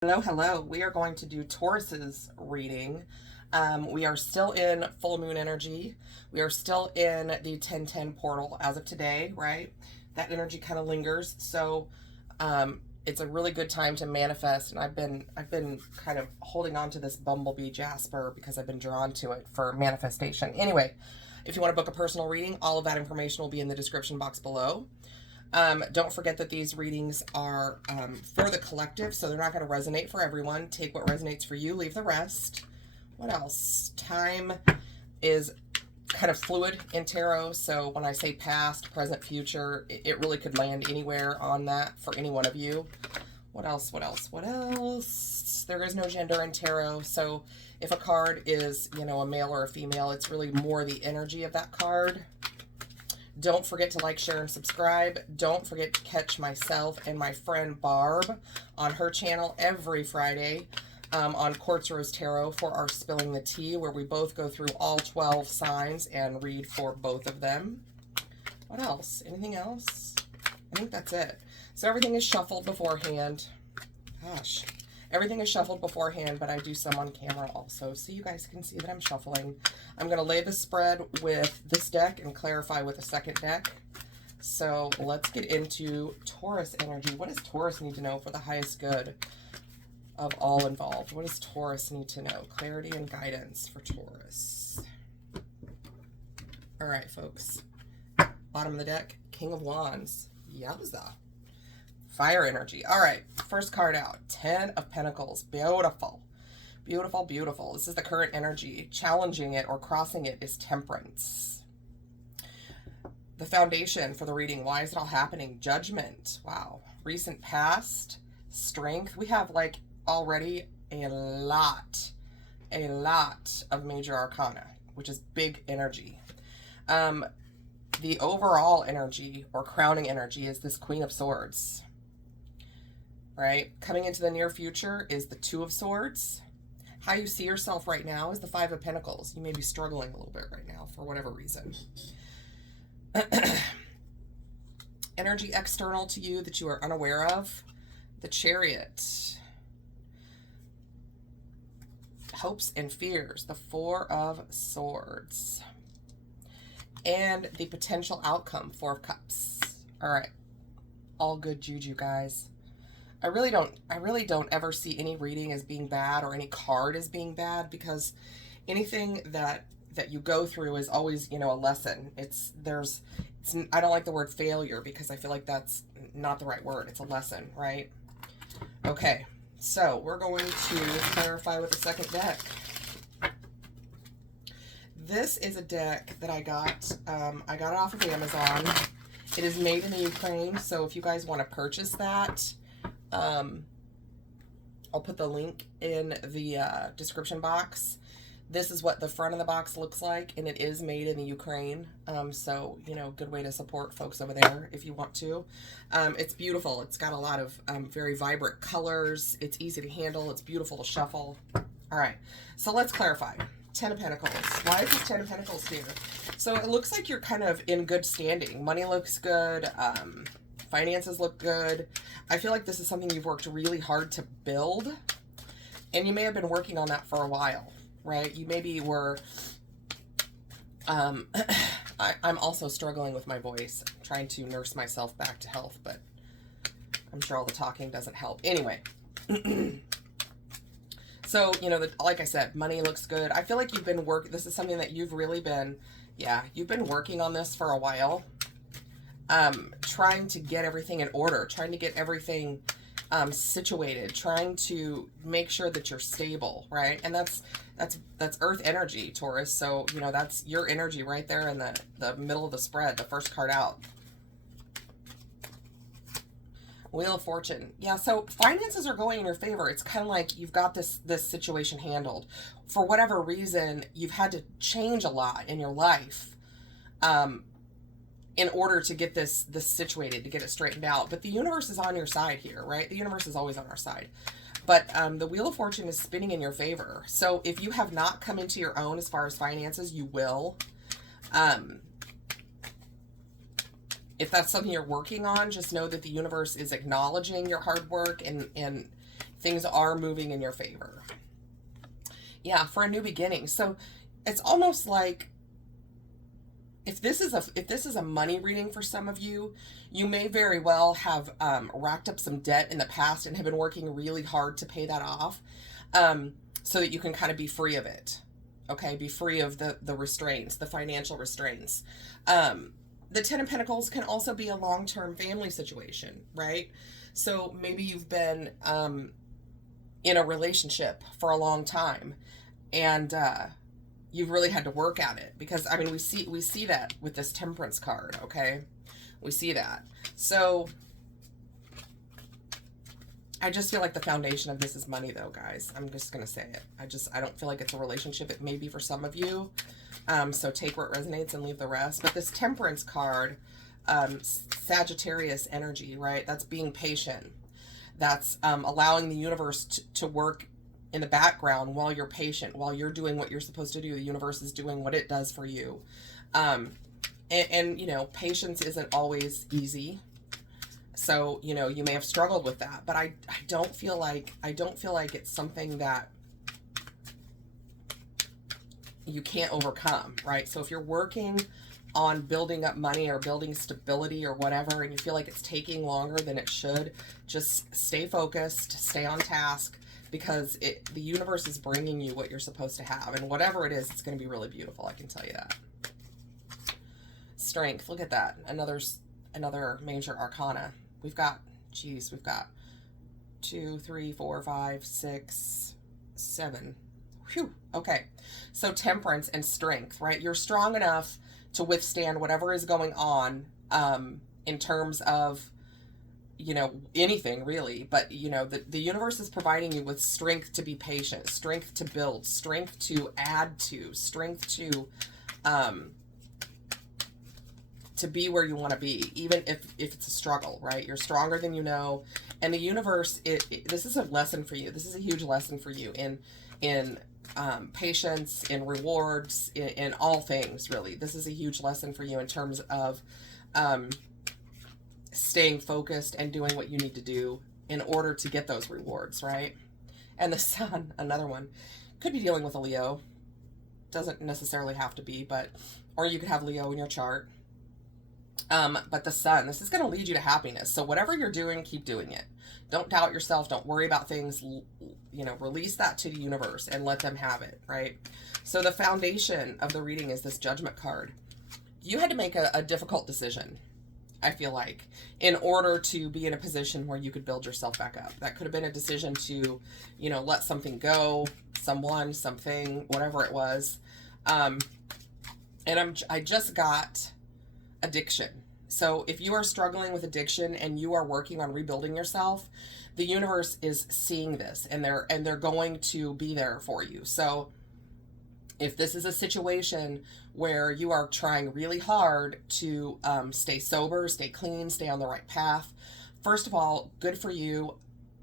Hello, hello. We are going to do Taurus's reading. We are still in full moon energy. We are still in the 1010 portal as of today, right? That energy kind of lingers. So it's a really good time to manifest. And I've been kind of holding on to this bumblebee jasper because I've been drawn to it for manifestation. Anyway, if you want to book a personal reading, all of that information will be in the description box below. Don't forget that these readings are for the collective, so they're not going to resonate for everyone. Take what resonates for you, leave the rest. What else? Time is kind of fluid in tarot, so when I say past, present, future, it really could land anywhere on that for any one of you. What else? What else? What else? There is no gender in tarot, so if a card is, you know, a male or a female, it's really more the energy of that card. Don't forget to like, share, and subscribe. Don't forget to catch myself and my friend Barb on her channel every Friday on Quartz Rose Tarot for our Spilling the Tea, where we both go through all 12 signs and read for both of them. What else? Anything else? I think that's it. So everything is shuffled beforehand. Gosh. Everything is shuffled beforehand, but I do some on camera also, so you guys can see that I'm shuffling. I'm going to lay the spread with this deck and clarify with a second deck. So let's get into Taurus energy. What does Taurus need to know for the highest good of all involved? What does Taurus need to know? Clarity and guidance for Taurus. All right, folks. Bottom of the deck, King of Wands. Yowza. Fire energy. All right, first card out, 10 of Pentacles. Beautiful. Beautiful, beautiful. This is the current energy. Challenging it or crossing it is Temperance. The foundation for the reading. Why is it all happening? Judgment. Wow. Recent past. Strength. We have like already a lot of major arcana, which is big energy. The overall energy or crowning energy is this Queen of Swords. Right? Coming into the near future is the Two of Swords. How you see yourself right now is the Five of Pentacles. You may be struggling a little bit right now for whatever reason. Energy external to you that you are unaware of. The Chariot. Hopes and fears. The Four of Swords. And the potential outcome. Four of Cups. All right. All good juju, guys. I really don't ever see any reading as being bad or any card as being bad, because anything that you go through is always, you know, a lesson. I don't like the word failure because I feel like that's not the right word. It's a lesson, right? Okay, so we're going to clarify with the second deck. This is a deck that I got it off of Amazon. It is made in the Ukraine, so if you guys want to purchase that, I'll put the link in the description box. This is what the front of the box looks like, and it is made in the Ukraine. So, you know, good way to support folks over there if you want to. It's beautiful. It's got a lot of very vibrant colors. It's easy to handle. It's beautiful to shuffle. All right, so let's clarify. 10 of Pentacles. Why is this 10 of Pentacles here? So it looks like you're kind of in good standing. Money looks good. Finances look good. I feel like this is something you've worked really hard to build, and you may have been working on that for a while, right? You maybe were, I'm also struggling with my voice, trying to nurse myself back to health, but I'm sure all the talking doesn't help. Anyway, so, you know, like I said, money looks good. I feel like you've been this is something that you've really been, you've been working on this for a while. Trying to get everything in order, trying to get everything situated, trying to make sure that you're stable, right? And that's earth energy, Taurus. So, you know, that's your energy right there in the middle of the spread, the first card out. Wheel of Fortune. Yeah, so finances are going in your favor. It's kind of like you've got this situation handled. For whatever reason, you've had to change a lot in your life. In order to get this situated, to get it straightened out. But the universe is on your side here, right? The universe is always on our side. But the Wheel of Fortune is spinning in your favor. So if you have not come into your own as far as finances, you will. If that's something you're working on, just know that the universe is acknowledging your hard work and Things are moving in your favor. Yeah, for a new beginning. So it's almost like if this is a money reading for some of you, you may very well have racked up some debt in the past and have been working really hard to pay that off, so that you can kind of be free of it. Okay, be free of the restraints, the financial restraints. The Ten of Pentacles can also be a long-term family situation, right? So maybe you've been in a relationship for a long time, and you've really had to work at it, because I mean we see that with this Temperance card. Okay, we see that. So I just feel like the foundation of this is money, though, guys. I'm just gonna say it. I don't feel like it's a relationship. It may be for some of you, so take where it resonates and leave the rest. But this Temperance card, Sagittarius energy, right? That's being patient. That's allowing the universe to work in the background while you're patient, while you're doing what you're supposed to do. The universe is doing what it does for you. And you know, patience isn't always easy. So, you know, you may have struggled with that, but I don't feel like it's something that you can't overcome, right? So if you're working on building up money or building stability or whatever, and you feel like it's taking longer than it should, just stay focused, stay on task, because the universe is bringing you what you're supposed to have. And whatever it is, it's going to be really beautiful. I can tell you that. Strength. Look at that. Another major arcana. We've got 2, 3, 4, 5, 6, 7. Whew. Okay. So temperance and strength, right? You're strong enough to withstand whatever is going on, in terms of, you know, anything really. But, you know, the universe is providing you with strength to be patient, strength to build, strength to add to, strength to be where you want to be, even if it's a struggle, right? You're stronger than you know. And the universe, this is a lesson for you. This is a huge lesson for you in patience, in rewards, in all things, really. This is a huge lesson for you in terms of staying focused and doing what you need to do in order to get those rewards, right? And the Sun, another one, could be dealing with a Leo. Doesn't necessarily have to be, but, or you could have Leo in your chart. But the Sun, this is going to lead you to happiness. So whatever you're doing, keep doing it. Don't doubt yourself. Don't worry about things. You know, release that to the universe and let them have it, right? So the foundation of the reading is this Judgment card. You had to make a difficult decision, I feel like, in order to be in a position where you could build yourself back up. That could have been a decision to, you know, let something go, someone, something, whatever it was. And I just got addiction. So if you are struggling with addiction and you are working on rebuilding yourself, the universe is seeing this, and they're going to be there for you. So if this is a situation where you are trying really hard to stay sober, stay clean, stay on the right path, first of all, good for you.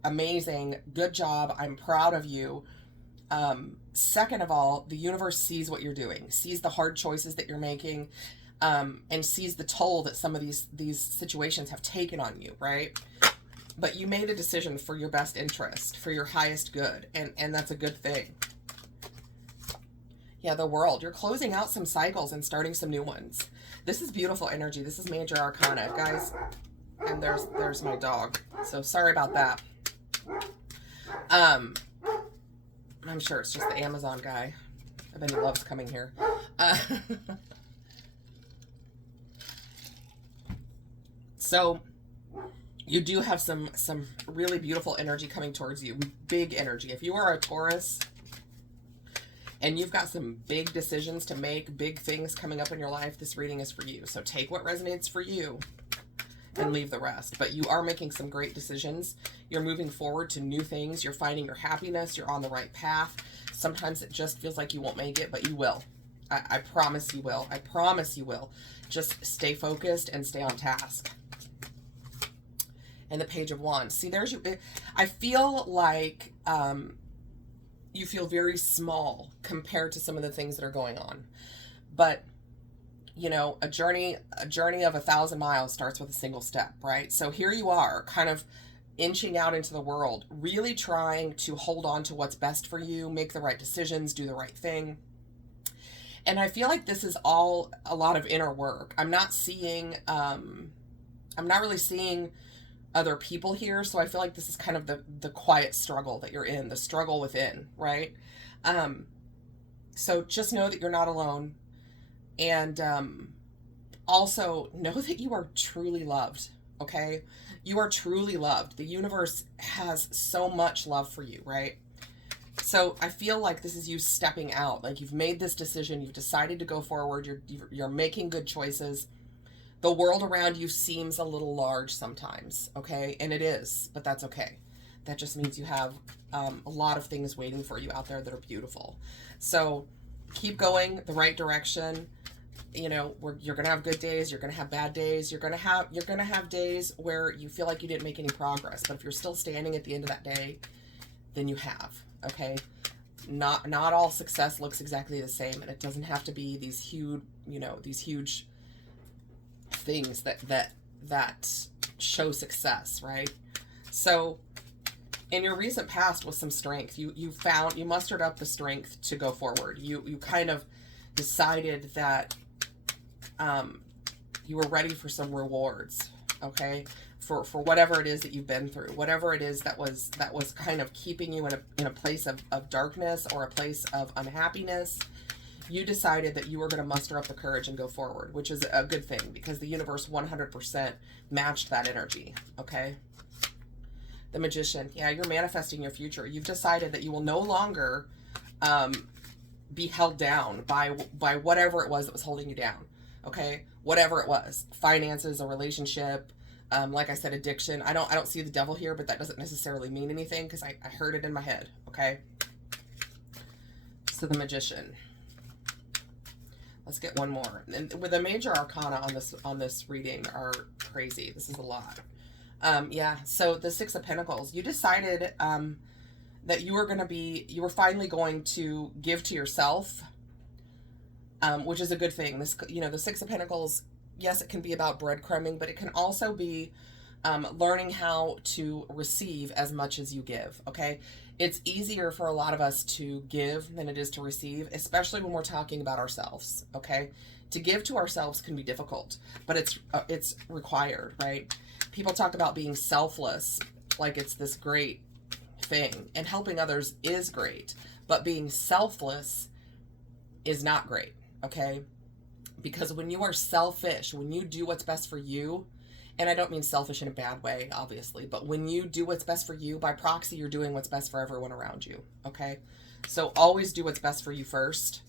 Amazing. Good job. I'm proud of you. Second of all, the universe sees what you're doing, sees the hard choices that you're making, and sees the toll that some of these situations have taken on you, right? But you made a decision for your best interest, for your highest good, and that's a good thing. Yeah, the World. You're closing out some cycles and starting some new ones. This is beautiful energy. This is major arcana, guys. And there's my dog. So sorry about that. I'm sure it's just the Amazon guy. I bet he loves coming here. So you do have some really beautiful energy coming towards you. Big energy. If you are a Taurus and you've got some big decisions to make, big things coming up in your life, this reading is for you. So take what resonates for you and leave the rest. But you are making some great decisions. You're moving forward to new things. You're finding your happiness. You're on the right path. Sometimes it just feels like you won't make it, but you will. I promise you will. I promise you will. Just stay focused and stay on task. And the Page of Wands. See, there's you. I feel like you feel very small compared to some of the things that are going on. But, you know, a journey of 1,000 miles starts with a single step, right? So here you are, kind of inching out into the world, really trying to hold on to what's best for you, make the right decisions, do the right thing. And I feel like this is all a lot of inner work. I'm not really seeing other people here. So I feel like this is kind of the quiet struggle that you're in, the struggle within, right? So just know that you're not alone. And also know that you are truly loved, okay? You are truly loved. The universe has so much love for you, right? So I feel like this is you stepping out. Like you've made this decision. You've decided to go forward. You're making good choices. The world around you seems a little large sometimes, okay? And it is, but that's okay. That just means you have a lot of things waiting for you out there that are beautiful. So keep going the right direction. You know, you're going to have good days. You're going to have bad days. You're going to have days where you feel like you didn't make any progress. But if you're still standing at the end of that day, then you have, okay? Not all success looks exactly the same. And it doesn't have to be these huge, these huge things that show success, right? So in your recent past with some strength, you mustered up the strength to go forward. You kind of decided that you were ready for some rewards, okay, for whatever it is that you've been through, whatever it is that was kind of keeping you in a place of darkness or a place of unhappiness. You decided that you were going to muster up the courage and go forward, which is a good thing because the universe 100% matched that energy, okay? The Magician. Yeah, you're manifesting your future. You've decided that you will no longer be held down by whatever it was that was holding you down, okay? Whatever it was. Finances, a relationship, like I said, addiction. I don't see the devil here, but that doesn't necessarily mean anything because I heard it in my head, okay? So the Magician. Let's get one more. And with the major arcana on this reading are crazy. This is a lot. Yeah, so the Six of Pentacles. You decided that you were finally going to give to yourself, which is a good thing. This, the Six of Pentacles, yes, it can be about breadcrumbing, but it can also be learning how to receive as much as you give, okay? It's easier for a lot of us to give than it is to receive, especially when we're talking about ourselves, okay? To give to ourselves can be difficult, but it's required, right? People talk about being selfless like it's this great thing, and helping others is great, but being selfless is not great, okay? Because when you are selfish, when you do what's best for you, and I don't mean selfish in a bad way, obviously, but when you do what's best for you, by proxy, you're doing what's best for everyone around you, okay? So always do what's best for you first.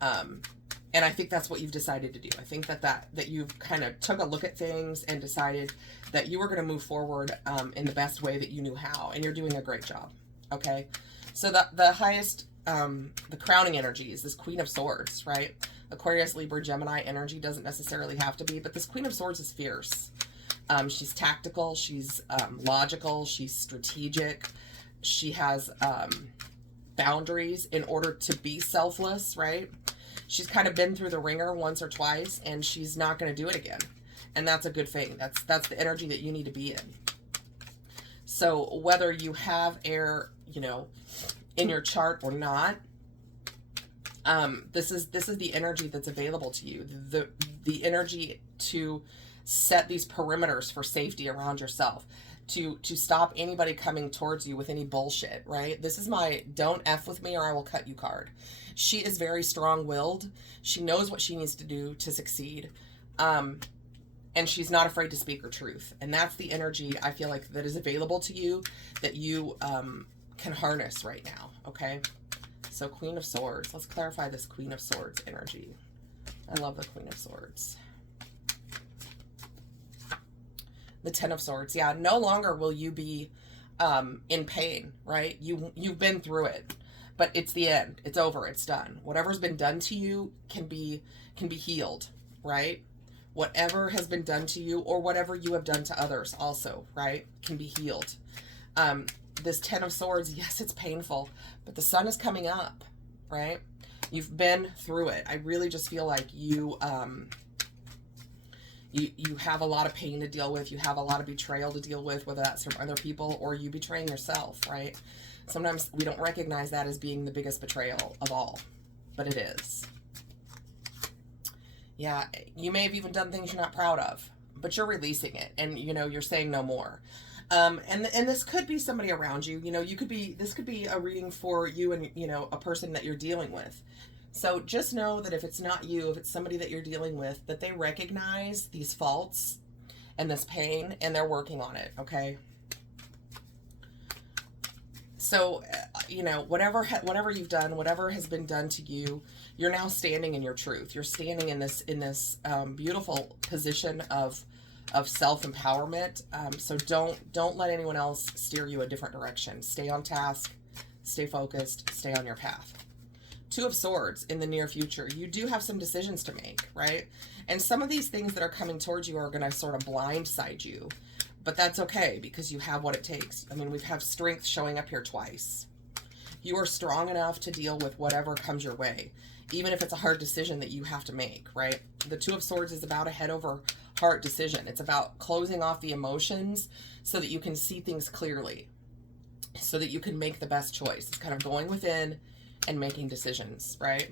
And I think that's what you've decided to do. I think that you've kind of took a look at things and decided that you were going to move forward in the best way that you knew how, and you're doing a great job, okay? So the highest, the crowning energy is this Queen of Swords, right? Aquarius, Libra, Gemini energy doesn't necessarily have to be, but this Queen of Swords is fierce. She's tactical, she's logical, she's strategic, she has boundaries in order to be selfless, right? She's kind of been through the ringer once or twice, and she's not going to do it again. And that's a good thing. That's the energy that you need to be in. So whether you have air, in your chart or not, this is the energy that's available to you. The energy to set these perimeters for safety around yourself, to stop anybody coming towards you with any bullshit, right? This is my don't F with me or I will cut you card. She is very strong-willed. She knows what she needs to do to succeed. And she's not afraid to speak her truth. And that's the energy I feel like that is available to you, that you can harness right now, okay? So Queen of Swords. Let's clarify this Queen of Swords energy. I love the Queen of Swords. The Ten of Swords. Yeah, no longer will you be in pain, right? You've been through it. But it's the end. It's over. It's done. Whatever's been done to you can be healed, right? Whatever has been done to you, or whatever you have done to others also, right, can be healed. This Ten of Swords, yes, it's painful, but the sun is coming up, right? You've been through it. I really just feel like you've You have a lot of pain to deal with. You have a lot of betrayal to deal with, whether that's from other people or you betraying yourself, right? Sometimes we don't recognize that as being the biggest betrayal of all, but it is. Yeah, you may have even done things you're not proud of, but you're releasing it, and you know, you're saying no more. And this could be somebody around you. You know, this could be a reading for you and, you know, a person that you're dealing with. So just know that if it's not you, if it's somebody that you're dealing with, that they recognize these faults and this pain, and they're working on it, okay? So, you know, whatever you've done, whatever has been done to you, you're now standing in your truth. You're standing in this beautiful position of self-empowerment. So don't let anyone else steer you a different direction. Stay on task, stay focused, stay on your path. Two of Swords in the near future. You do have some decisions to make, right? And some of these things that are coming towards you are going to sort of blindside you. But that's okay, because you have what it takes. I mean, we have strength showing up here twice. You are strong enough to deal with whatever comes your way, even if it's a hard decision that you have to make, right? The Two of Swords is about a head over heart decision. It's about closing off the emotions so that you can see things clearly, so that you can make the best choice. It's kind of going within and making decisions, right?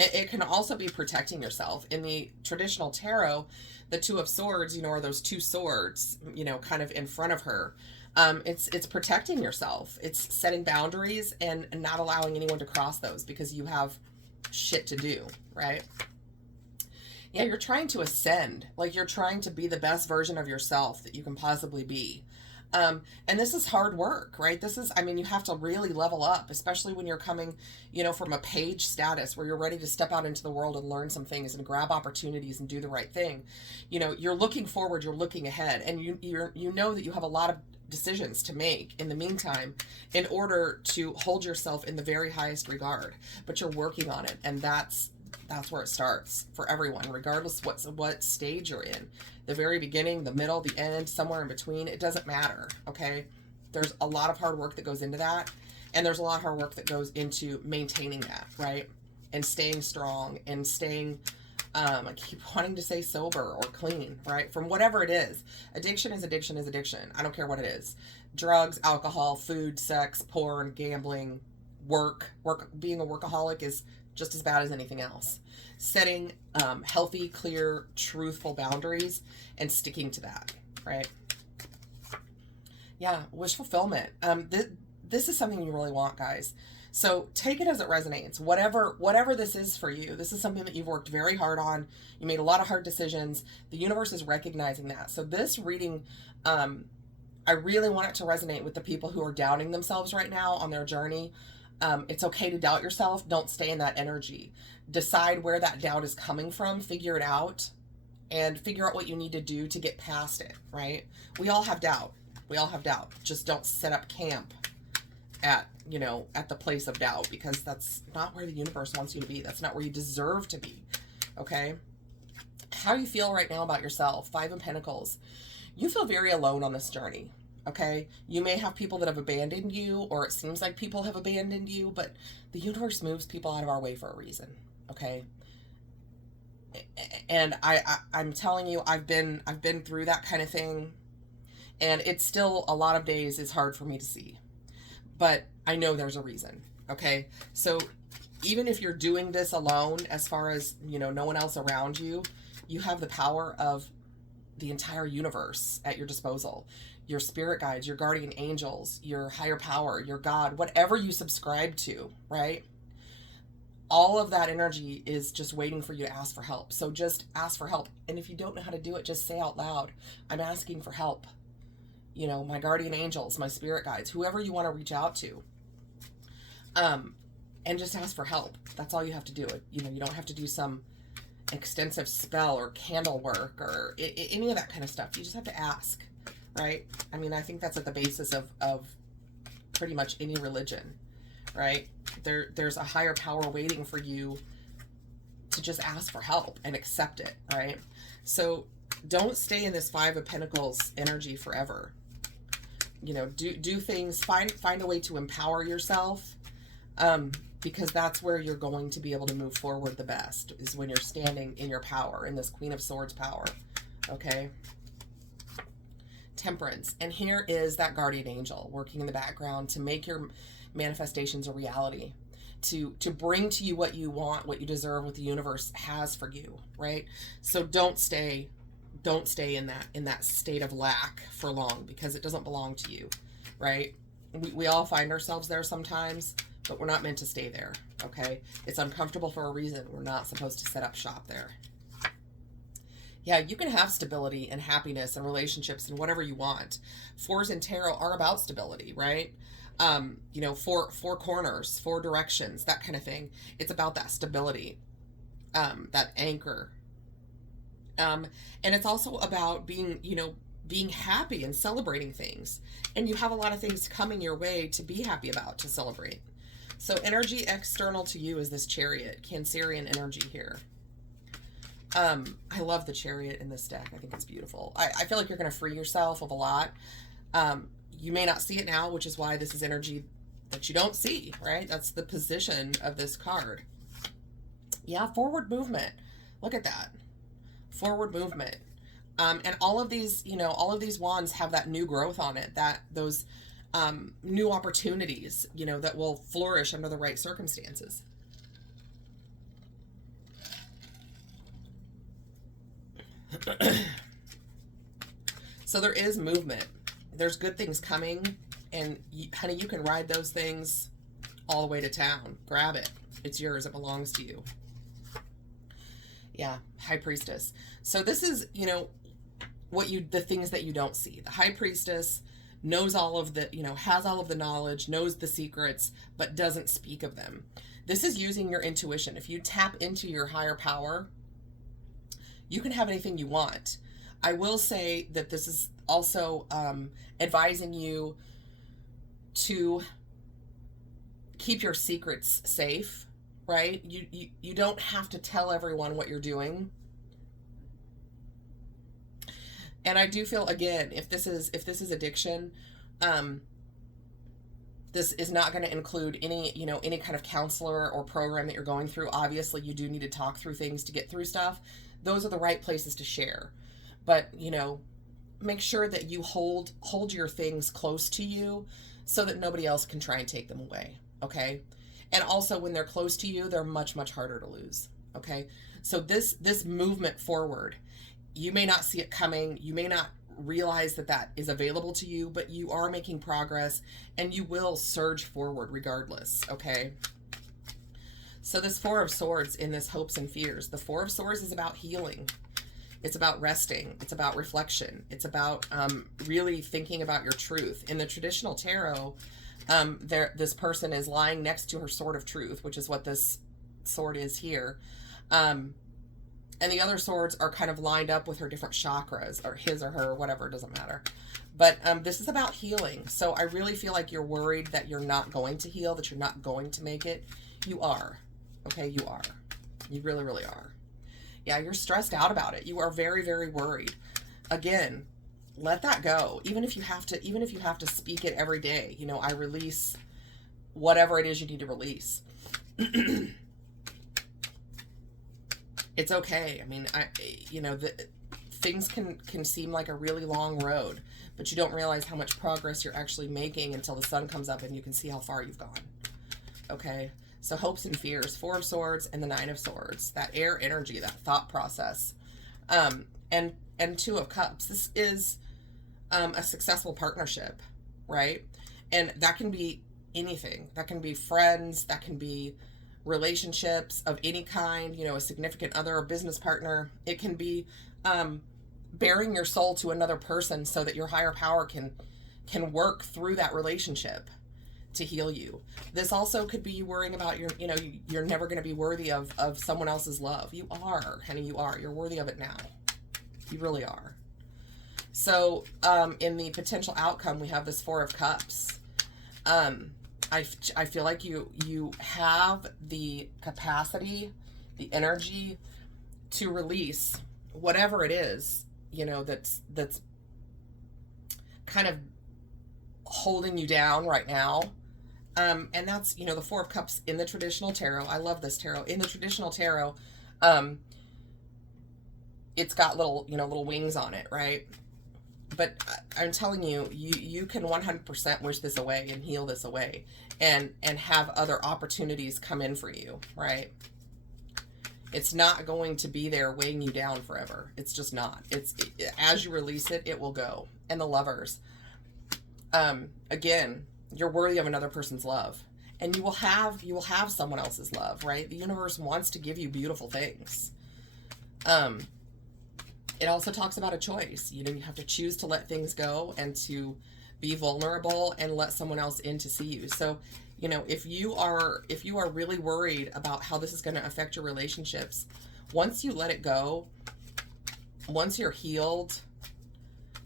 It can also be protecting yourself. In the traditional tarot, the Two of Swords, you know, are those two swords, you know, kind of in front of her. It's protecting yourself. It's setting boundaries and not allowing anyone to cross those because you have shit to do, right? Yeah, you're trying to ascend. Like, you're trying to be the best version of yourself that you can possibly be. And this is hard work, right? This is, I mean, you have to really level up, especially when you're coming, you know, from a page status where you're ready to step out into the world and learn some things and grab opportunities and do the right thing. You know, you're looking forward, you're looking ahead, and you know that you have a lot of decisions to make in the meantime in order to hold yourself in the very highest regard, but you're working on it. And that's where it starts for everyone, regardless what stage you're in. The very beginning, the middle, the end, somewhere in between, it doesn't matter, okay? There's a lot of hard work that goes into that, and there's a lot of hard work that goes into maintaining that, right? And staying strong and staying, I keep wanting to say sober or clean, right? From whatever it is. Addiction is addiction is addiction. I don't care what it is. Drugs, alcohol, food, sex, porn, gambling, work. Being a workaholic is just as bad as anything else. Setting healthy, clear, truthful boundaries and sticking to that, right? Yeah, wish fulfillment. This is something you really want, guys. So take it as it resonates. Whatever this is for you, this is something that you've worked very hard on. You made a lot of hard decisions. The universe is recognizing that. So this reading, I really want it to resonate with the people who are doubting themselves right now on their journey. It's okay to doubt yourself. Don't stay in that energy. Decide where that doubt is coming from, figure it out, and figure out what you need to do to get past it, right? We all have doubt. We all have doubt. Just don't set up camp at the place of doubt, because that's not where the universe wants you to be. That's not where you deserve to be, okay? How you feel right now about yourself, Five of Pentacles. You feel very alone on this journey. Okay, you may have people that have abandoned you, or it seems like people have abandoned you, but the universe moves people out of our way for a reason. Okay, and I'm telling you, I've been through that kind of thing, and it's still a lot of days is hard for me to see, but I know there's a reason. Okay, so even if you're doing this alone, as far as, you know, no one else around you, you have the power of the entire universe at your disposal. Your spirit guides, your guardian angels, your higher power, your God, whatever you subscribe to, right? All of that energy is just waiting for you to ask for help. So just ask for help. And if you don't know how to do it, just say out loud, I'm asking for help. You know, my guardian angels, my spirit guides, whoever you want to reach out to. And just ask for help. That's all you have to do. You know, you don't have to do some extensive spell or candle work or any of that kind of stuff. You just have to ask. Right? I mean, I think that's at the basis of pretty much any religion, right? There's a higher power waiting for you to just ask for help and accept it, right? So don't stay in this Five of Pentacles energy forever. You know, do things, find a way to empower yourself. because that's where you're going to be able to move forward the best, is when you're standing in your power, in this Queen of Swords power. Okay. Temperance. And here is that guardian angel working in the background to make your manifestations a reality, to bring to you what you want, what you deserve, what the universe has for you, right? So don't stay in that state of lack for long, because it doesn't belong to you, right? We all find ourselves there sometimes, but we're not meant to stay there, okay? It's uncomfortable for a reason. We're not supposed to set up shop there. Yeah, you can have stability and happiness and relationships and whatever you want. Fours in tarot are about stability, right? You know, four corners, four directions, that kind of thing. It's about that stability, that anchor. And it's also about being, you know, being happy and celebrating things. And you have a lot of things coming your way to be happy about, to celebrate. So energy external to you is this Chariot, Cancerian energy here. I love the Chariot in this deck. I think it's beautiful. I feel like you're going to free yourself of a lot. You may not see it now, which is why this is energy that you don't see, right? That's the position of this card. Yeah, forward movement. Look at that. Forward movement. And all of these, you know, all of these wands have that new growth on it, that those new opportunities, you know, that will flourish under the right circumstances. So there is movement. There's good things coming, and honey, you can ride those things all the way to town. Grab it. It's yours. It belongs to you. Yeah, High Priestess. So this is, you know, the things that you don't see. The High Priestess knows all of the, you know, has all of the knowledge, knows the secrets, but doesn't speak of them. This is using your intuition. If you tap into your higher power, you can have anything you want. I will say that this is also advising you to keep your secrets safe, right? You don't have to tell everyone what you're doing. And I do feel, again, if this is addiction, this is not going to include any kind of counselor or program that you're going through. Obviously, you do need to talk through things to get through stuff. Those are the right places to share. But, you know, make sure that you hold your things close to you so that nobody else can try and take them away, okay? And also, when they're close to you, they're much, much harder to lose, okay? So this movement forward, you may not see it coming. You may not realize that is available to you, but you are making progress, and you will surge forward regardless, okay? So this Four of Swords in this Hopes and Fears, the Four of Swords is about healing. It's about resting. It's about reflection. It's about really thinking about your truth. In the traditional tarot, this person is lying next to her sword of truth, which is what this sword is here. And the other swords are kind of lined up with her different chakras, or his or her, whatever, it doesn't matter. But this is about healing. So I really feel like you're worried that you're not going to heal, that you're not going to make it. You are. Okay, you are. You really, really are. Yeah, you're stressed out about it. You are very, very worried. Again, let that go. Even if you have to speak it every day, you know, I release whatever it is you need to release. It's okay. I mean, things can seem like a really long road, but you don't realize how much progress you're actually making until the sun comes up and you can see how far you've gone. Okay? So Hopes and Fears, Four of Swords and the Nine of Swords, that air energy, that thought process, and Two of Cups. This is a successful partnership, right? And that can be anything. That can be friends, that can be relationships of any kind, you know, a significant other, a business partner. It can be bearing your soul to another person so that your higher power can work through that relationship to heal you. This also could be you worrying about you're never going to be worthy of someone else's love. You are, honey, you are. You're worthy of it now. You really are. So in the potential outcome, we have this Four of Cups. I feel like you have the capacity, the energy to release whatever it is, you know, that's kind of holding you down right now. And that's, you know, the Four of Cups in the traditional tarot. I love this tarot. In the traditional tarot, um, it's got little, you know, little wings on it, right? But I'm telling you, you can 100% wish this away and heal this away and have other opportunities come in for you, right? It's not going to be there weighing you down forever. It's just not. As you release it, it will go. And the Lovers. Again, you're worthy of another person's love. And you will have someone else's love, right? The universe wants to give you beautiful things. It also talks about a choice. You know, you have to choose to let things go and to be vulnerable and let someone else in to see you. So, you know, if you are really worried about how this is going to affect your relationships, once you let it go, once you're healed,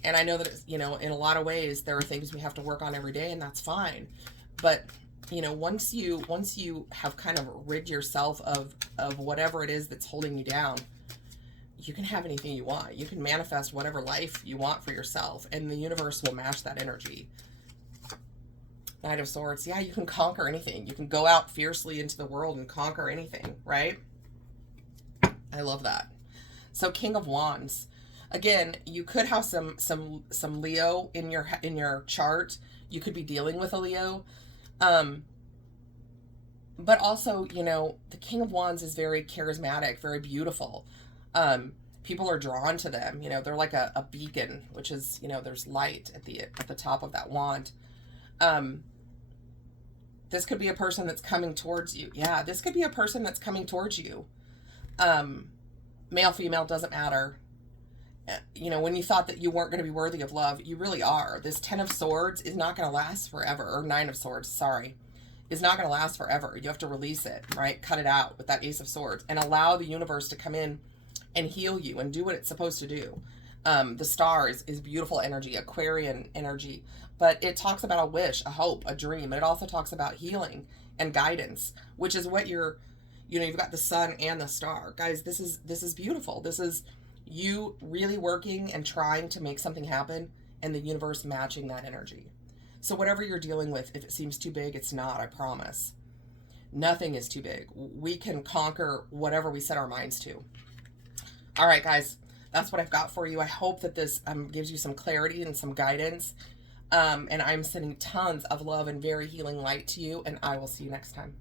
and I know that it's, you know, in a lot of ways there are things we have to work on every day, and that's fine. But, you know, once you have kind of rid yourself of whatever it is that's holding you down, you can have anything you want. You can manifest whatever life you want for yourself, and the universe will match that energy. Knight of Swords. Yeah, you can conquer anything. You can go out fiercely into the world and conquer anything, right? I love that. So King of Wands. Again, you could have some Leo in your chart. You could be dealing with a Leo. But also, you know, the King of Wands is very charismatic, very beautiful. People are drawn to them. You know, they're like a beacon, which is, you know, there's light at the top of that wand. This could be a person that's coming towards you. Yeah, this could be a person that's coming towards you. Male, female, doesn't matter. You know, when you thought that you weren't going to be worthy of love, you really are. This 10 of Swords is not going to last forever. Or 9 of Swords, sorry. Is not going to last forever. You have to release it, right? Cut it out with that Ace of Swords and allow the universe to come in and heal you and do what it's supposed to do. The Stars is beautiful energy, Aquarian energy, but it talks about a wish, a hope, a dream. It also talks about healing and guidance, which is what you're, you know, you've got the Sun and the Star. Guys, this is beautiful. This is you really working and trying to make something happen and the universe matching that energy. So whatever you're dealing with, if it seems too big, it's not, I promise. Nothing is too big. We can conquer whatever we set our minds to. All right, guys, that's what I've got for you. I hope that this gives you some clarity and some guidance. And I'm sending tons of love and very healing light to you, and I will see you next time.